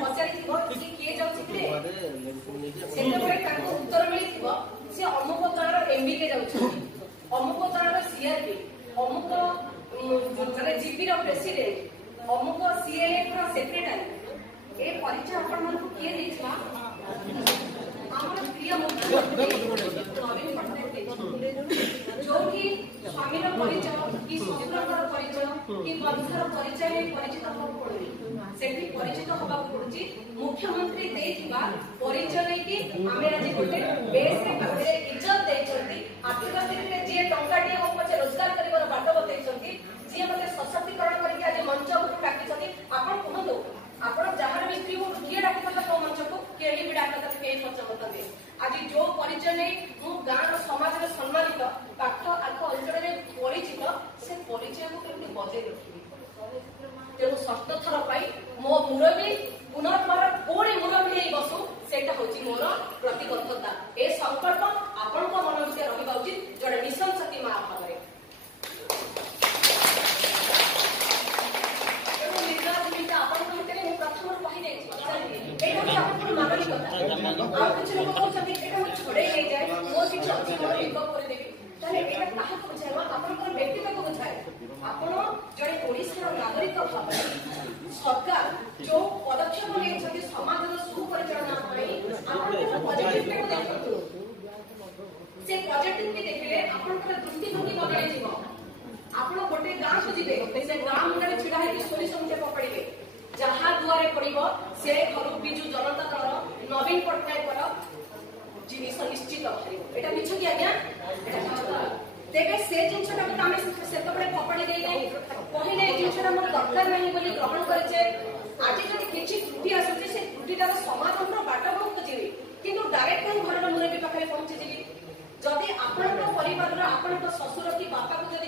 पचारिथिबो कि किए जाउछि कि सेतबरे ताको उत्तर मिलिथिबो से अमुक दलर एमबी के जाउछि अमुक दलर सीआरपी अमुक माने जीपी रो प्रेसिडेंट अमुक सीएलएफ रो सेक्रेटरी ए परिचय आपण मन को किए देछा हमर प्रिय मुख्यमंत्री नवीन पटनायक जो कि स्वामी परिचय कि शशुर परिचय कि बंधुर परिचय नहीं परिचित होगा पड़े सेठी परिचित होगा पड़ुची मुख्यमंत्री देथिबा परिचय नहीं कि हमें आज गोटे बेस रे पकड़े इज्जत देछंती आर्थिक स्थिति जे टंका टी हो पछे रोजगार करिवर बाट बतैछंती जे मते सशक्तिकरण करके आज मंच को डाकिछंती आपण कहंदो आपण जहार मिस्त्री हो किए डाकिछंता को मंच को केली भी डाकता के पछ बताबे आज जो परिचय नहीं मु गांव समाज रे सम्मानित पाख आख अंचल रे परिचित से परिचय को केमि बजे रखिबी तेणु षष्ठ थर पाई मो मुरबी पुनर्बार कोड़ी मुरबी नहीं बसु सेटा होची मोर प्रतिबद्धता ए संकल्प आपण को मन भितर रहिबा उचित जड़े मिशन शक्ति मां भाबरे तेणु निर्वाचित आपण को भितर मु प्रथम कहि देछि एटा आपण मानविकता आ कुछ लोग कहउछथि एटा मु छोड़े नहीं जाए मोर किछ अछि मोर विकल्प कर देबी ताले एटा काहा को बुझाइबा आपनकर व्यक्तिगत को बुझाए आपण जड़े ओडिसा नागरिक भाबरे सरकार जो पदक्षेप लेछथि समाज रो सुपरिचालना पई आपण पॉजिटिव को देखतु से पॉजिटिव के देखले आपनकर दृष्टिभंगी बदलै जिवो आपण गोटे गां को जिबे से गां मुंडे छिडा है सोरी समझे पकड़िबे जहा दुआरे पड़िबो से घर बिजु जनता दल नवीन पटनायक पर जिनिस निश्चित भारिबो एटा मिछ कि आज्ञा एटा तेबे से जिनछटा को आमे सेतबळे पकड़ी देई नै पहिले जिनछटा मोर दरकार नाही बोली ग्रहण करछे आज जदि किछि त्रुटि आसुछि से त्रुटिटार समाधान रो बाट बहु खोजिबी किंतु डायरेक्ट घर मुरे भी पाखरे पहुंची जिबी जदि आपनक परिवार रो आपनक ससुर की बापा को जदि